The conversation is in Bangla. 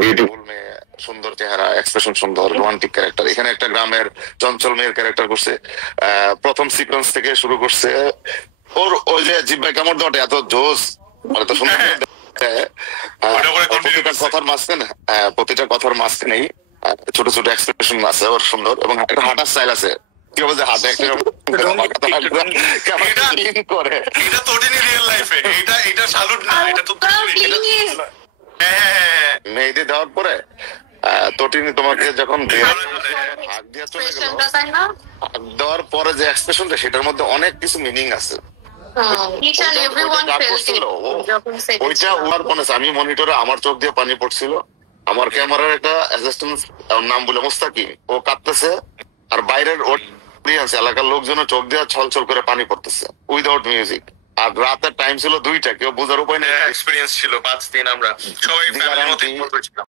বিউটিফুল মেয়ে, সুন্দর চেহারা, এক্সপ্রেশন সুন্দর, রোমান্টিক ক্যারেক্টার। এখানে একটা গ্রামের চঞ্চল মেয়ের ক্যারেক্টার করছে। প্রথম সিকোয়েন্স থেকে শুরু করছে। ওর ওই যে জিব্বাই কামড় দেওয়াটা এত জোস, মানে তো সুন্দর। প্রতিটা কথার মাঝখানে প্রতিটা কথার মাঝখানেই ছোট ছোট এক্সপ্রেশন আছে ওর সুন্দর, এবং একটা হাঁটার স্টাইল আছে। কি হবে যে হাতে একটা করে, এটা তো রিয়েল লাইফে, এটা সালুট না, এটা তো মেহেদি দেওয়ার পরে তটিনী তোমাকে যখন হাত দিয়ে চলে গেল, হাত দেওয়ার পরে যে এক্সপ্রেশনটা, সেটার মধ্যে অনেক কিছু মিনিং আছে। ওইটা ওর মনে আছে। আমি মনিটরে আমার চোখ দিয়ে পানি পড়ছিল। আমার ক্যামেরার একটা অ্যাসিস্ট্যান্ট, নাম বলে মুস্তাকিম, ও কাঁদতেছে, আর বাইরের অডিয়েন্স এলাকার লোকজনের চোখ দিয়ে ছলছল করে পানি পড়তেছে উইদাউট মিউজিক। আর রাতের টাইম ছিল 2টা, কেউ বোঝার উপায় নেই। এক্সপেরিয়েন্স ছিল 5 দিন, আমরা সবাই ফ্যামিলির মতো ছিলাম।